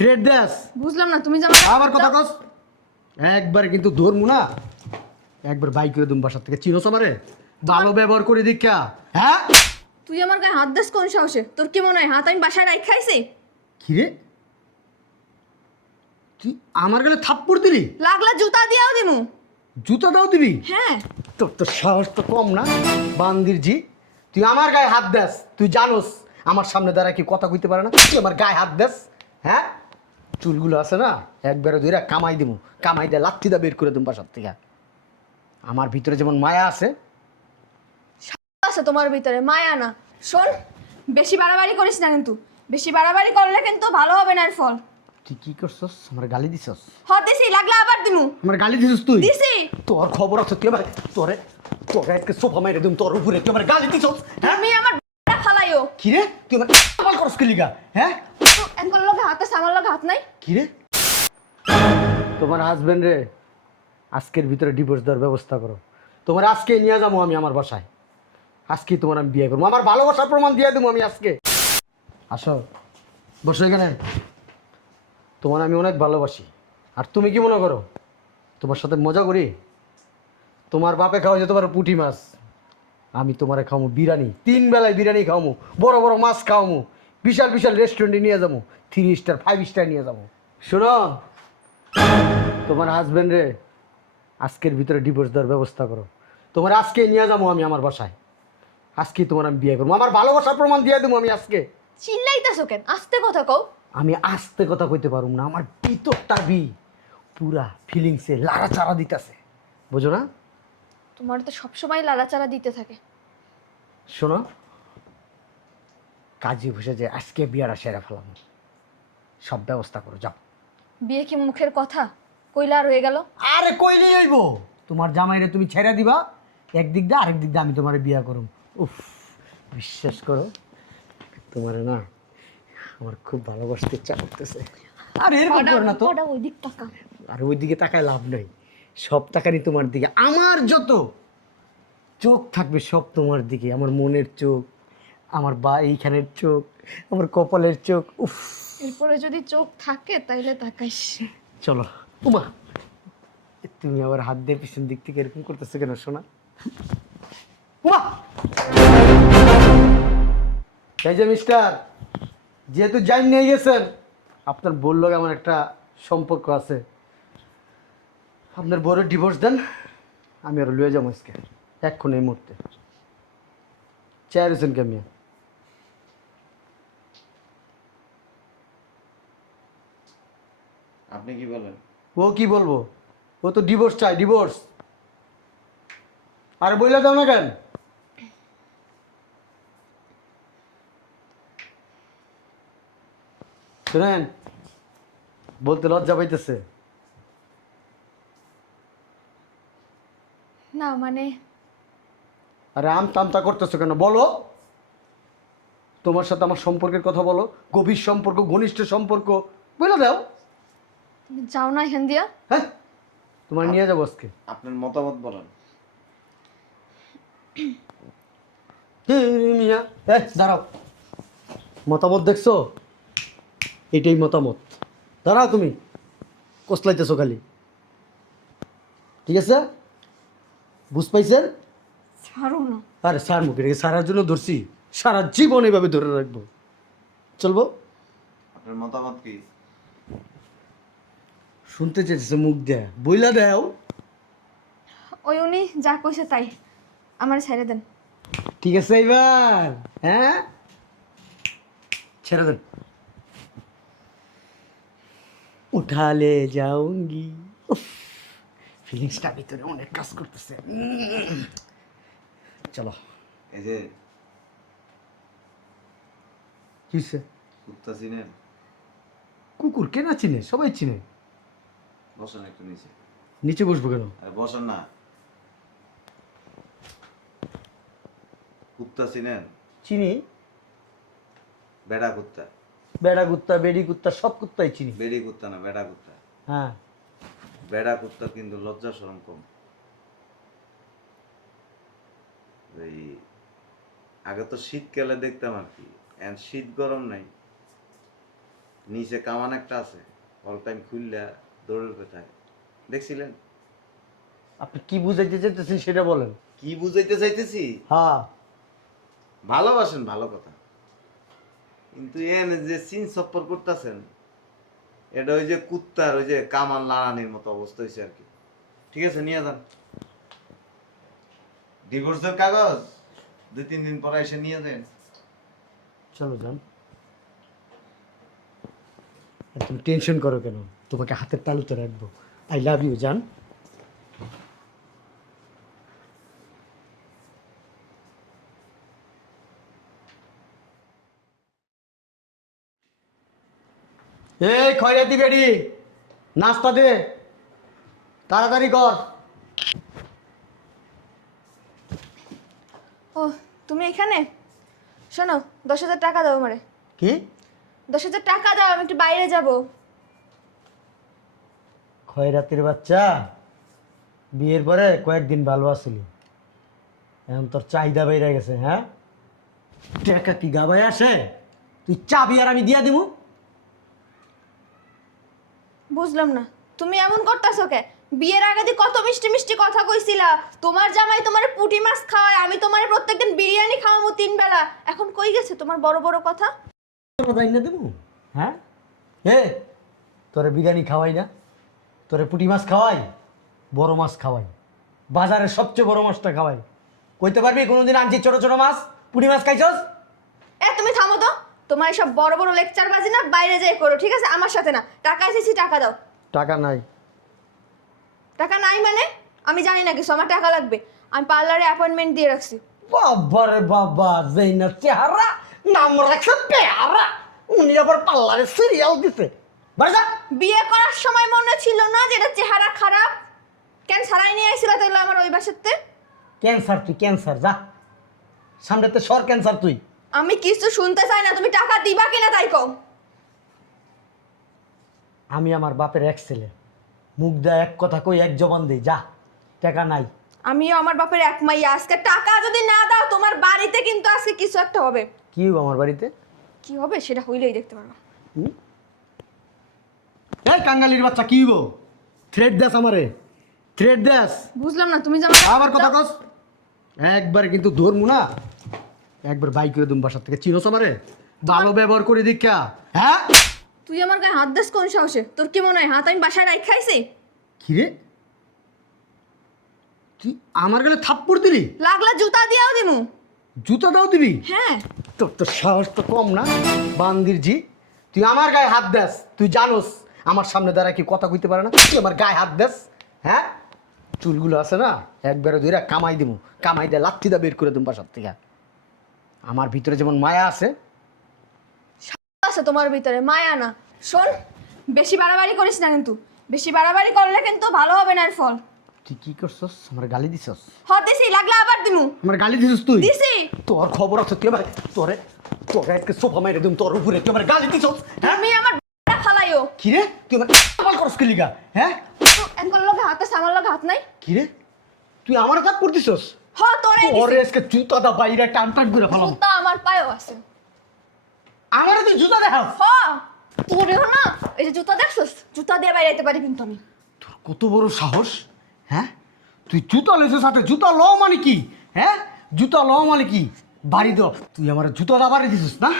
Thread দেস। বুঝলাম না তুমি জামা আবার কথা কস। একবার কিন্তু ধরমু না। একবার বাইক করে দুম বাসার থেকে চিনোস আমারে। ভালো ব্যবহার করে দীক্ষা। হ্যাঁ? তুই আমার গায়ে হাত দিস কোন সাহসে? তোর কি মনে হয় হাত আমি বাসায় রাখ খাইছি কি রে? তুই আমার গেলে থাপ্পড় দিলি? লাগলা জুতা দিয়াও দিমু। জুতা দাও দিবি? হ্যাঁ। তোর তো সাহস তো কম না বান্দির জি তুই আমার গায়ে হাত দেস তুই জানোস আমার সামনে দ্বারা কি কথা কইতে পারে না? তুই আমার গায়ে হাত দেস হ্যাঁ? চুলগুলো আছে না একবারে দুইরা কামাই দিমু। কামাই দিয়ে লাত্তি দা বের করে দিম বাসার থেকে। আমার ভিতরে যেমন মায়া আছে আছে তোমার ভিতরে মায়া না। শোন বেশি বাড়াবাড়ি করিস না কিন্তু। বেশি বাড়াবাড়ি করলে কিন্তু ভালো হবে না এর ফল। তুই কি করছস? আমার গালি দিছস? হত দিছি লাগলা আবার দিমু। আমার গালি দিছস তুই? দিছি। তোর খবর আছে তুই আমার তোরে তোরে আজকে সোফা মাইরে দিম তোর উপরে। তুই আমার গালি দিছস হ্যাঁ? তুমি আমার ফালাইও। কি রে? তুই আমার করস কি লিগা হ্যাঁ? হাতে হাত নাই। কি রে? তোমার হাজবেন্ড রে, আজকের ভিতরে ডিভোর্স দেওয়ার ব্যবস্থা করো। তোমার আজকে নিয়ে যাব আমি আমার বাসায়। আজকে তোমার আমি বিয়ে করব। আমার ভালোবাসার প্রমাণ দিয়ে দেবো আমি আজকে। আসো, বসো এখানে। তোমার আমি অনেক ভালোবাসি। আর তুমি কি মনে করো? তোমার সাথে মজা করি? তোমার বাপে খাওয়া যে তোমার পুঁটি মাছ। আমি তোমারে খাওয়ামো বিরিয়ানি। তিন বেলায় বিরিয়ানি খাওয়ামো। বড় বড় মাছ খাওয়ামো। বিশাল বিশাল রেস্টুরেন্টে নিয়ে যাব। থ্রি স্টার ফাইভ স্টার নিয়ে যাব। শোনো। তোমার হাজবেন্ড রে আজকের ভিতরে ডিভোর্স দেওয়ার ব্যবস্থা করো। তোমার আজকে নিয়ে যাব আমি আমার বাসায়। আজকে তোমার আমি বিয়ে করব। আমার ভালোবাসার প্রমাণ দিয়ে দেবো আমি আজকে। চিল্লাইতাছো কেন? আস্তে কথা কও। আমি আস্তে কথা কইতে পারুম না। আমার ভিতরটা বি পুরা ফিলিংসে লাড়া চাড়া দিতেছে। বুঝো না? তোমার তো সবসময় লালাচারা দিতে থাকে। শোনো কাজে বসে যে আজকে বিয়ারা সেরা ফেলাম। সব ব্যবস্থা করো যাও। বিয়ে কি মুখের কথা? কইলা আর হয়ে গেল? আরে কইলেই হইব। তোমার জামাইরে তুমি ছেড়ে দিবা একদিক দিয়ে আরেক দিক দিয়ে আমি তোমার বিয়া করুম। উফ বিশ্বাস করো তোমার না আমার খুব ভালোবাসতে ইচ্ছা করতেছে। আর এরকম করো না তো। ওই দিক টাকা আর ওই দিকে তাকায় লাভ নাই। সব টাকারই তোমার দিকে। আমার যত চোখ থাকবে সব তোমার দিকে। আমার মনের চোখ আমার বা এইখানের চোখ আমার কপালের চোখ উফ। এরপরে যদি চোখ থাকে তাইলে তাকাইস। চলো। উমা! তুমি আবার হাত দিয়ে পিছন দিক থেকে এরকম করতেছো কেন শোনা উমা! এই যে মিস্টার যেহেতু জাইন নিয়ে গেছেন আপনার বলল আমার একটা সম্পর্ক আছে। আপনার বড় ডিভোর্স দেন আমি আরও লয়ে যাব আজকে এক্ষণ এই মুহূর্তে। চেয়ার হোসেন কামিয়া আপনি কি বলেন? ও কি বলব? ও তো ডিভোর্স চাই ডিভোর্স আর বইলে দাও না কেন? শুনেন বলতে লজ্জা পাইতেছে। না মানে? আরে আম তামতা করতেছো কেন? বলো। তোমার সাথে আমার সম্পর্কের কথা বলো। গভীর সম্পর্ক ঘনিষ্ঠ সম্পর্ক। বলে দাও। তুমি যাও না এখান দিয়া। হ্যাঁ? তোমার নিয়ে যাব আজকে। আপনার মতামত বলেন। মিয়া এই দাঁড়াও। মতামত দেখছ? এটাই মতামত। দাঁড়াও তুমি। কসলাইতেছো খালি। ঠিক আছে? বুঝ পাইছেন? ছাড়ো না। আরে স্যার মুখে রেখে সারার জন্য ধরছি। সারা জীবন এইভাবে ধরে রাখব। চলবো? আপনার মতামত কি? শুনতে চেয়েছে মুখ দেয়া। বইলা দেও। ওই উনি যা কইছে তাই। আমার ছেড়ে দেন। ঠিক আছে এবার হ্যাঁ? ছেড়ে দেন। উঠালে যাওঙ্গি ফিলিংসটা ভিতরে অনেক কাজ করতেছে। উম। চলো। এই যে কি হইছে? কুত্তা চিনেন কুকুর কে না চিনে? সবাই চিনে। বসেন একটু নিচে। নিচে বসবো কেন? বসেন না। কুত্তা চিনেন? চিনি। বেড়া কুত্তা। বেড়া কুত্তা বেড়ি কুত্তা সব কুত্তাই চিনি। বেড়ি কুত্তা না বেড়া কুত্তা। হ্যাঁ। বেড়া কুত্তা কিন্তু লজ্জা সরম কম। এই আগে তো শীতকালে দেখতাম আর কি। এখন শীত গরম নাই। নিচে কামান একটা আছে অল টাইম খুললে দৌড়ের কোথায়। দেখছিলেন? আপনি কি বুঝাইতে চাইতেছেন সেটা বলেন। কি বুঝাইতে চাইতেছি? হ্যাঁ। ভালোবাসেন ভালো কথা। কিন্তু এনে যে সিন সপ্পর করতেছেন এটা ওই যে কুত্তার ওই যে কামান লাড়ানির মতো অবস্থা হয়েছে আর কি। ঠিক আছে নিয়ে যান। ডিভোর্সের কাগজ দুই তিন দিন পরে এসে নিয়ে যান। চলো যান। তুমি টেনশন করো কেন? তোমাকে হাতের তালুতে রাখব। আই লাভ ইউ জান। এই খয়রাতি বেড়ি নাস্তা দে। তাড়াতাড়ি কর। ও তুমি এখানে? শোনো দশ হাজার টাকা দাও আমারে। কি? দশ হাজার টাকা দাও আমি একটু বাইরে যাব। খয়রাতির বাচ্চা বিয়ের পরে কয়েকদিন ভালো আসলি এখন তোর চাহিদা বেড়ে গেছে হ্যাঁ? টাকা কি গাবাই আসে? তুই চাবি আর আমি দিয়া দিবো বুঝলাম না তুমি এমন করতেছো কে? বিয়ের আগে দিয়ে কত মিষ্টি মিষ্টি কথা কইছিলা তোমার জামাই তোমার পুঁটি মাছ খাওয়ায় আমি তোমার প্রত্যেকদিন বিরিয়ানি খাওয়াবো তিন বেলা এখন কই গেছে তোমার বড় বড় কথা? দেবো? হ্যাঁ? এ তোরে বিরিয়ানি খাওয়াই না তোরে পুঁটি মাছ খাওয়াই বড় মাছ খাওয়াই বাজারের সবচেয়ে বড় মাছটা খাওয়াই। কইতে পারবি কোনোদিন আনছি ছোট ছোট মাছ? পুঁটি মাছ খাইছস? এ তুমি থামো তো। তোমার এসব বড় বড় লেকচার বাজি না বাইরে যাই করো ঠিক আছে? আমার সাথে না। টাকা এসেছি টাকা দাও। টাকা নাই। টাকা নাই মানে? আমি জানি না কিছু আমার টাকা লাগবে। আমি পার্লারে অ্যাপয়েন্টমেন্ট দিয়ে রাখছি। বাবারে বাবা জৈনার চেহারা নাম রাখছে পেয়ারা। উনি আবার পাল্লারে সিরিয়াল দিছে। বাড়ি বিয়ে করার সময় মনে ছিল না যে এটা চেহারা খারাপ? কেন সারাই নিয়ে আইছিল তাহলে আমার ওই বাসাতে? ক্যান্সার তুই ক্যান্সার যা। সামনেতে সর ক্যান্সার তুই। আমি কিছু শুনতে চাই না তুমি টাকা দিবা কিনা তাই কও। আমি আমার বাপের এক ছেলে। মুখ দেয় এক কথা কই এক জবান দেই। যা। টাকা নাই। আমিও আমার বাপের এক মাইয়া। আজকে টাকা যদি না দাও তোমার বাড়িতে কিন্তু আজকে কিছু একটা হবে। কি হইব আমার বাড়িতে? কি হবে? সেটা হইলেই দেখতে পারব। এই কাঙ্গালির বাচ্চা কি হইব থ্রেড দেস আমারে। থ্রেড দেস। বুঝলাম না তুমি যেমন আবার কথা কস। একবার কিন্তু ধরমু না। একবার বাইক করে দুম বাসার থেকে চিনোস আমারে। ভালো ব্যবহার করে দীক্ষা। হ্যাঁ? তুই আমার গায়ে হাত দিস কোন সাহসে? তোর কি মনে হয় হাত আমি বাসায় রাখ খাইছি কি রে? তুই আমার গেলে থাপ্পড় দিলি? লাগলা জুতা দিয়াও দিমু। জুতা দাও দিবি? হ্যাঁ। তোর তো সাহস তো কম না বান্দির জি তুই আমার গায়ে হাত দেস, তুই জানোস আমার সামনে দ্বারা কি কথা কইতে পারে না, তুই আমার গায়ে হাত দেস হ্যাঁ? চুলগুলো আছে না, একবারে ধরে কামাই দিব কামাই দিয়ে দা বের করে দেবো বাসার থেকে। আমার ভিতরে যেমন মায়া আছে আছে তোমার ভিতরে, মায়া না। শোন, বেশি বাড়াবাড়ি করিস না কিন্তু, বেশি বাড়াবাড়ি করলে কিন্তু ভালো হবে না এর ফল। তুই কি করছস? আমার গালি দিছস। হ দিছি লাগলে আবার দিমু। আমার গালি দিছস তুই? দিছি। তোর খবর আছে তুই আমার তোরে তোরে আজকে সোফা মাইরে দিম তোর উপরে। তুই আমার গালি দিছস হ্যাঁ? তুমি আমার বাড়া ফালাইও। কি রে? তুই আমার কল করস কি লিগা হ্যাঁ? একবার লগে হাতে আমার লগে হাত নাই। কি রে? তুই আমার কাজ করতেছস? হ তোরে তোরে দিছি আজকে জুতা দা বাইরে টান টান করে ফেলাম। জুতা আমার পায়েও আছে। আমার তুই জুতা দেখাস? হ তোরেও না। এই যে জুতা দেখছস? জুতা দিয়ে বাইরে যেতে পারি কিন্তু আমি। তোর কত বড় সাহস? হ্যাঁ? তুই জুতা লেছিস সাথে জুতা ল মানে কি? হ্যাঁ? জুতা ল মানে কি? বাড়ি দাও তুই আমার জুতা দা বাড়ি দিছিস না?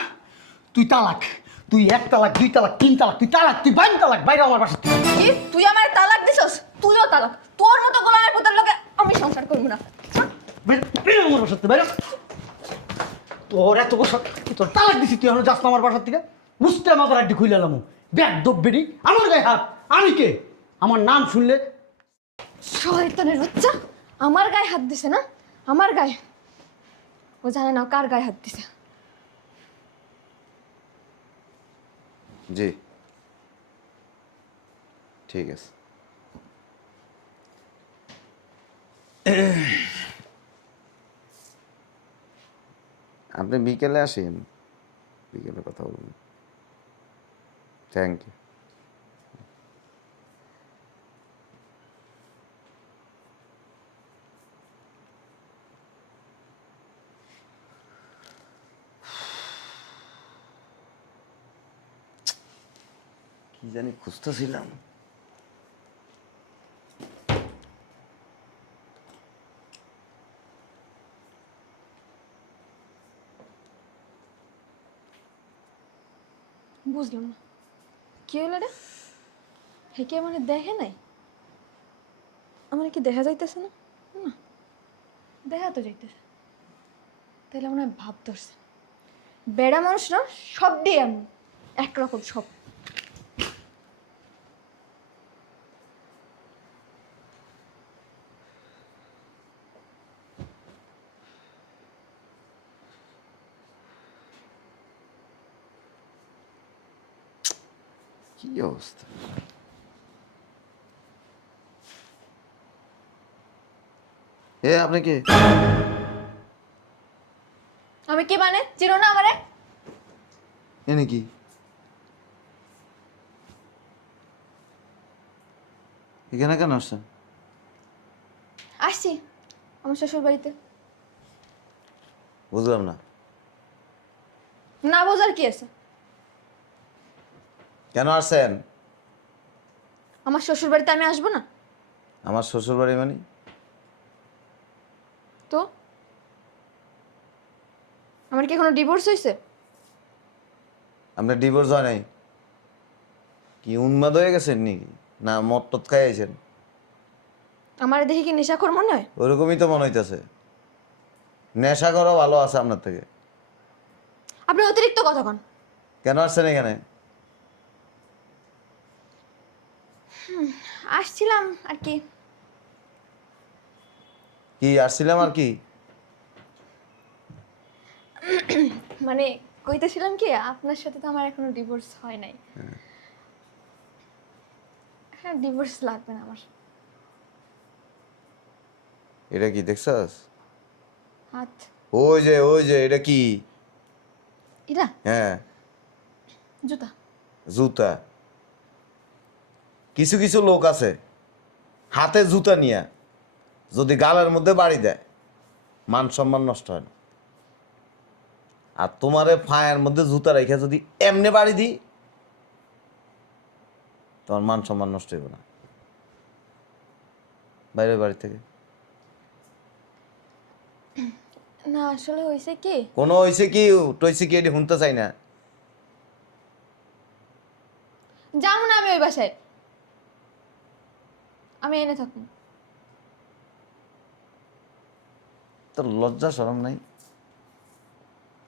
তুই তালাক। তুই এক তালাক দুই তালাক তিন তালাক তুই তালাক তুই বাইন তালাক বাইরে আমার বাসা তুই কি? তুই আমার তালাক দিছস? তুইও তালাক। তোর মতো গোলামের পুতের লোকে আমি সংসার করব না। বাইরে আমার বাসাতে বাইরে। তোর এত বছর তোর তালাক দিছি তুই এখন যাস না আমার বাসার থেকে? বুঝতে মাথার আড্ডি খুলে এলাম ব্যাগ দব্বেরি আমার গায়ে হাত। আমি কে? আমার নাম শুনলে শয়তানের বাচ্চা। আমার গায়ে হাত দিছে না? আমার গায়ে। ও জানে না কার গায়ে হাত দিছে। জি। ঠিক আছে। আপনি বিকেলে আসেন। বিকেলে কথা বলবেন থ্যাংক ইউ জানি খুঁজতেছিলাম বুঝলাম না। কি হলো রে? হে কি মানে দেখে নাই? আমার কি দেখা যাইতেছে না? না। দেখা তো যাইতেছে। তাহলে মনে হয় ভাব ধরছে। বেড়া মানুষ না সব দিয়ে এমন একরকম সব কি অবস্থা এ আপনি কি? আমি কি মানে? চিনো না আমারে? এ নাকি? এখানে কেন আসছেন? আসছি আমার শ্বশুর বাড়িতে বুঝলাম না। না বোঝার কি আছে? কেন আসছেন? আমার শ্বশুর বাড়িতে আমি আসব না। আমার শ্বশুর বাড়ি মানে? তো? আমার কি এখনও ডিভোর্স হয়েছে আপনার ডিভোর্স হয় নাই? কি উন্মাদ হয়ে গেছেন নাকি? না মদ টদ খাই আইছেন? আমার দেখে কি নেশাখোর মনে হয়? ওরকমই তো মনে হইতেছে। নেশা করা ভালো আছে আপনার থেকে। আপনি অতিরিক্ত কথা কন। কেন আসছেন এখানে? আসছিলাম আর কি। কি আসছিলাম আর কি? মানে কইতেছিলাম কি আপনার সাথে তো আমার এখনও ডিভোর্স হয় নাই। হ্যাঁ ডিভোর্স লাগবে না আমার। এটা কি দেখছস? হাত। ওই যে ওই যে এটা কি? এটা? হ্যাঁ। জুতা। জুতা। কিছু কিছু লোক আছে হাতে জুতা নিয়ে যদি গালের মধ্যে বাড়ি দেয় মান সম্মান নষ্ট হয় না। আর তোমারে ফায়ের মধ্যে জুতা রেখে যদি এমনি বাড়ি দিই তোমার মান সম্মান নষ্ট হইব না। বাইরে বাড়ি থেকে। না আসলে হয়েছে কি? কোনো হয়েছে কি? টইছে কি? এটি শুনতে চাই না। যাব না আমি ওই বাসায়। আমি এনে থাকুন তোর লজ্জা সরম নাই?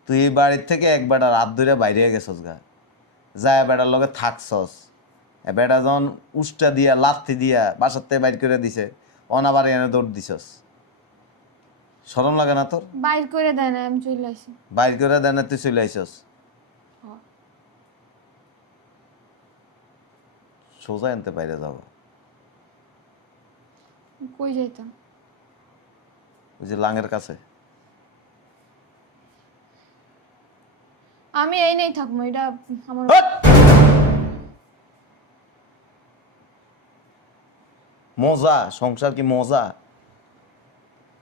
তুই এই বাড়ির থেকে এক বেটা রাত ধরে বাইরে গেছস গা। যায় বেটার লগে থাকছস। বেটা যখন উষ্টা দিয়া লাথি দিয়া বাসার থেকে বাইর করে দিছে অনাবার এনে দৌড় দিছস। সরম লাগে না তোর? বাইর করে দেয় না আমি চলে আসি। বাইর করে দেন তুই চলে আইসস সোজা আনতে বাইরে যাব। কই যাইতাম? ওই যে লাঙের কাছে। আমি এই নেই থাকব এটা আমার মজা সংসার কি মজা?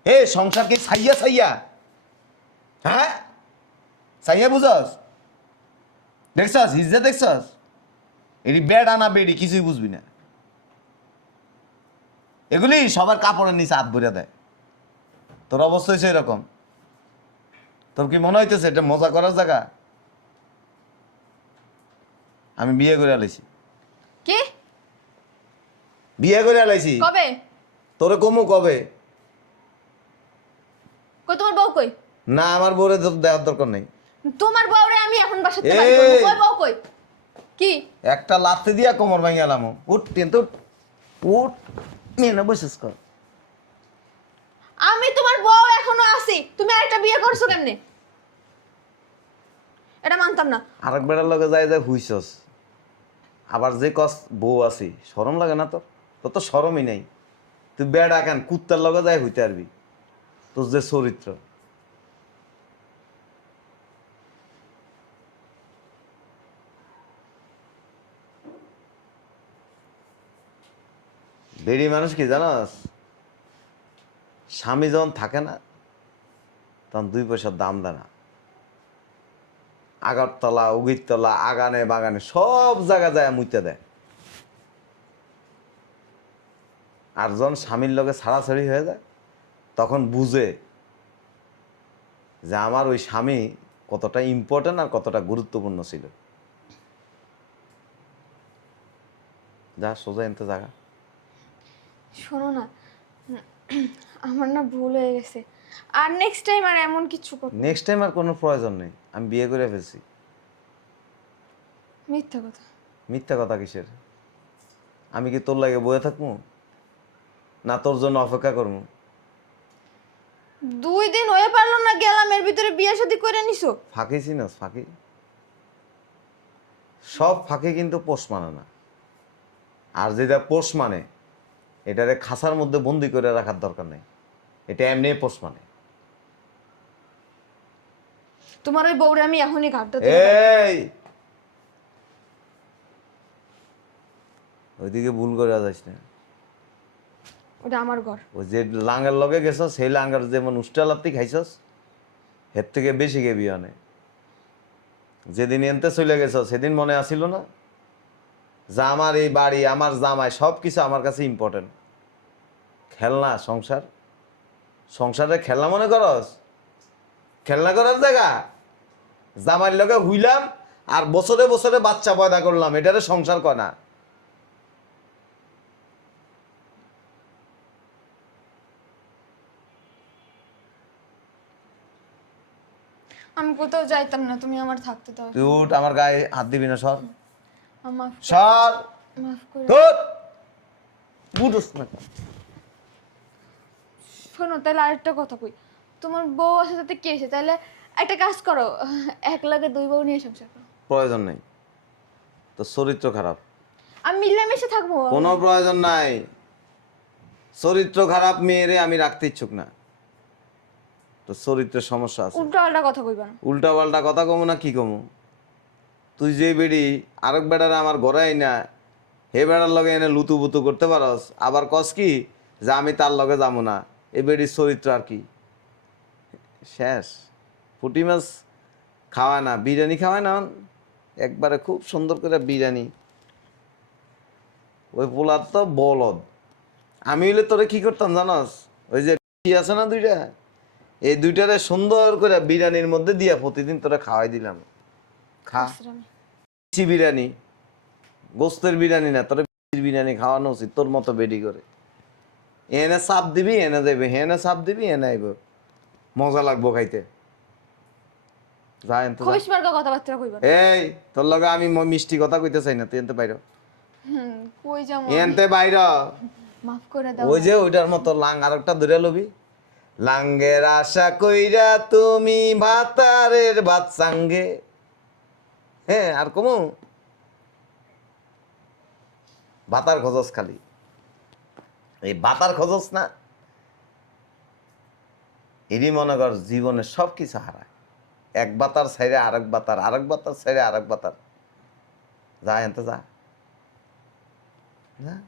এ সংসার কি সাইয়া সাইয়া হ্যাঁ? সাইয়া বুঝস দেখছস? হিজা দেখছস? এটি বেড়া না বেড়ি কিছুই বুঝবি না। এগুলি সবার কাপড়ের নিচে হাত ভরে দেয়। তোর অবস্থা হয়েছে এরকম। তোর কি মনে হইতেছে এটা মজা করার জায়গা? আমি বিয়ে করে আলাইছি। কি? বিয়ে করে আলাইছি। কবে? তোরে কমু কবে? কই তোমার বউ কই? না আমার বউরে তো দেওয়ার দরকার নেই। তোমার বউরে আমি এখন বাসাতে! বাড়ি করব। কই বউ কই? কি? একটা লাথি দিয়া কোমর ভাঙি আলাম। উঠ কিন্তু উঠ। নিয়ে না বসেস কর আমি তোমার বউ এখনও আছি। তুমি আরেকটা বিয়ে করছ কেমনে? এটা মানতাম না। আরেক বেড়ার লগে যায় যায় হুইছস আবার যে কস বউ আছি শরম লাগে না তোর? তোর তো শরমই নাই। তুই বেড়া কেন? কুত্তার লগে যায় হইতে পারবি। তোর যে চরিত্র। বেরি মানুষ কি জানাস? স্বামী যখন থাকে না, তখন দুই পয়সার দাম দেয় না। আগারতলা, উগিরতলা, আগানে বাগানে সব জায়গা যায় মুইতে দেয়। আর যখন স্বামীর লগে ছাড়াছড়ি হয়ে যায়, তখন বুঝে যে আমার ওই স্বামী কতটা ইম্পর্টেন্ট আর কতটা গুরুত্বপূর্ণ ছিল। যা সোজা এনতে জায়গা শোনো না। আমার না ভুল হয়ে গেছে। আর নেক্সট টাইম আর এমন কিছু কর। নেক্সট টাইম আর কোনো প্রয়োজন নেই। আমি বিয়ে করে ফেলছি। মিথ্যা কথা। মিথ্যা কথা কিসের? আমি কি তোর লাগে বয়ে থাকব? না তোর জন্য অপেক্ষা করব? দুই দিন হয়ে পারল না গেলাম এর ভিতরে বিয়ে শাদী করে নিছো? ফাঁকি চিনস ফাঁকি। সব ফাঁকি কিন্তু পোষ মানে না। আর যেটা পোষ মানে এটারে খাসার মধ্যে বন্দি করে রাখার দরকার নেই। এটা এমনি পোষ মানে। তোমার ওই বউরে আমি এখনই ঘাটটা এই! ওইদিকে ভুল করে যাস না। ওটা আমার ঘর। ওই যে লাঙ্গার লগে গেছস সেই লাঙ্গার যেমন উষ্টালাত্তি খাইছস এর থেকে বেশি গেবি অনেক যেদিন এনতে চলে গেছ সেদিন মনে আসিল না? যে আমার এই বাড়ি আমার জামাই সব কিছু আমার কাছে ইম্পর্টেন্ট খেলনা সংসার? সংসারে খেলনা মনে করস? খেলনা করার জায়গা? জামাইয়ের লোকে হুইলাম আর বছরে বছরে বাচ্চা পয়দা করলাম এটারে সংসার কয় না। আমি কোথাও যাইতাম না তুমি আমার থাকতে দাও। তুই উঠ আমার গায়ে হাত দিবি না সর। সর। তোর বুঝোস না। শোনো তাহলে আরেকটা কথা কই। তোমার বউ আছে তাতে কে এসে তাহলে একটা কাজ করো এক লাগে দুই বউ নিয়ে সংসার করো। প্রয়োজন নেই। তো চরিত্র খারাপ। আমি মিলেমিশে থাকব। কোনো প্রয়োজন নাই। চরিত্র খারাপ মেয়েরে আমি রাখতে ইচ্ছুক না। তো চরিত্রের সমস্যা আছে। উল্টো পাল্টা কথা কইবা না। উল্টা পাল্টা কথা কমু না কি কমু? তুই যে বেড়ি আরেক বেড়ারে আমার ঘরে না, হে বেড়ার লগে এনে লুতু বুতু করতে পারস। আবার কস কি যে আমি তার লগে যাব না। এই বেড়ির চরিত্র আর কি? শেষ। পুঁটি মাছ খাওয়ায় না, বিরিয়ানি খাওয়ায় না। একবারে খুব সুন্দর করে বিরিয়ানি। ওই পোলার তো বলদ। আমি হইলে তোরে কি করতাম জানস? ওই যে আছে না দুইটা? এই দুইটারে সুন্দর করে বিরিয়ানির মধ্যে দিয়া প্রতিদিন তোরা খাওয়াই দিলাম। খা। বিরিয়ানি গোস্তের বিরিয়ানি না তোরা বিরিয়ানি খাওয়ানো উচিত তোর মতো বেডি করে। এনে চাপ দিবি এনে দেবে হেনে চাপ দিবি এনে আইব। মজা লাগবো খাইতে। এই তোর লগে আমি মিষ্টি কথা কইতে চাই না তুই এনতে বাইর এনতে বাইর মাফ করে দাও। ওই যে ওইটার মতো লাং আর একটা ধরে লবি। লাঙ্গের আশা কইরা তুমি ভাতারের ভাত সাঙ্গে। হ্যাঁ আর কমু? ভাতার খোঁজস খালি। এই ভাতার খোঁজস না, এরই মনে কর জীবনে সব কিছু হারায়। এক বাতার সাইডে আরেক বাতার আরেক বাতার সাইডে আরেক বাতার। যা এনতে যা। যা।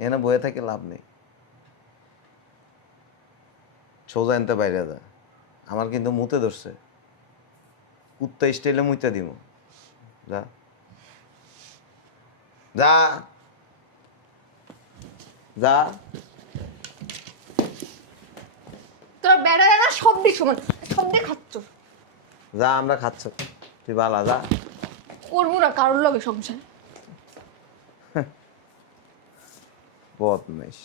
এখানে বয়ে থাকে লাভ নেই। সোজা এনতে বাইরে যা। আমার কিন্তু মুতে ধরছে। কুত্তা স্টাইলে মুইতে দিব। যা। যা। যা। তোর বেড়ারে না সবদি সমান সবদি খাচ্ছ। যা আমরা খাচ্ছ। তুই বালা যা। করব না কারোর লগে সংসার। বদমেশ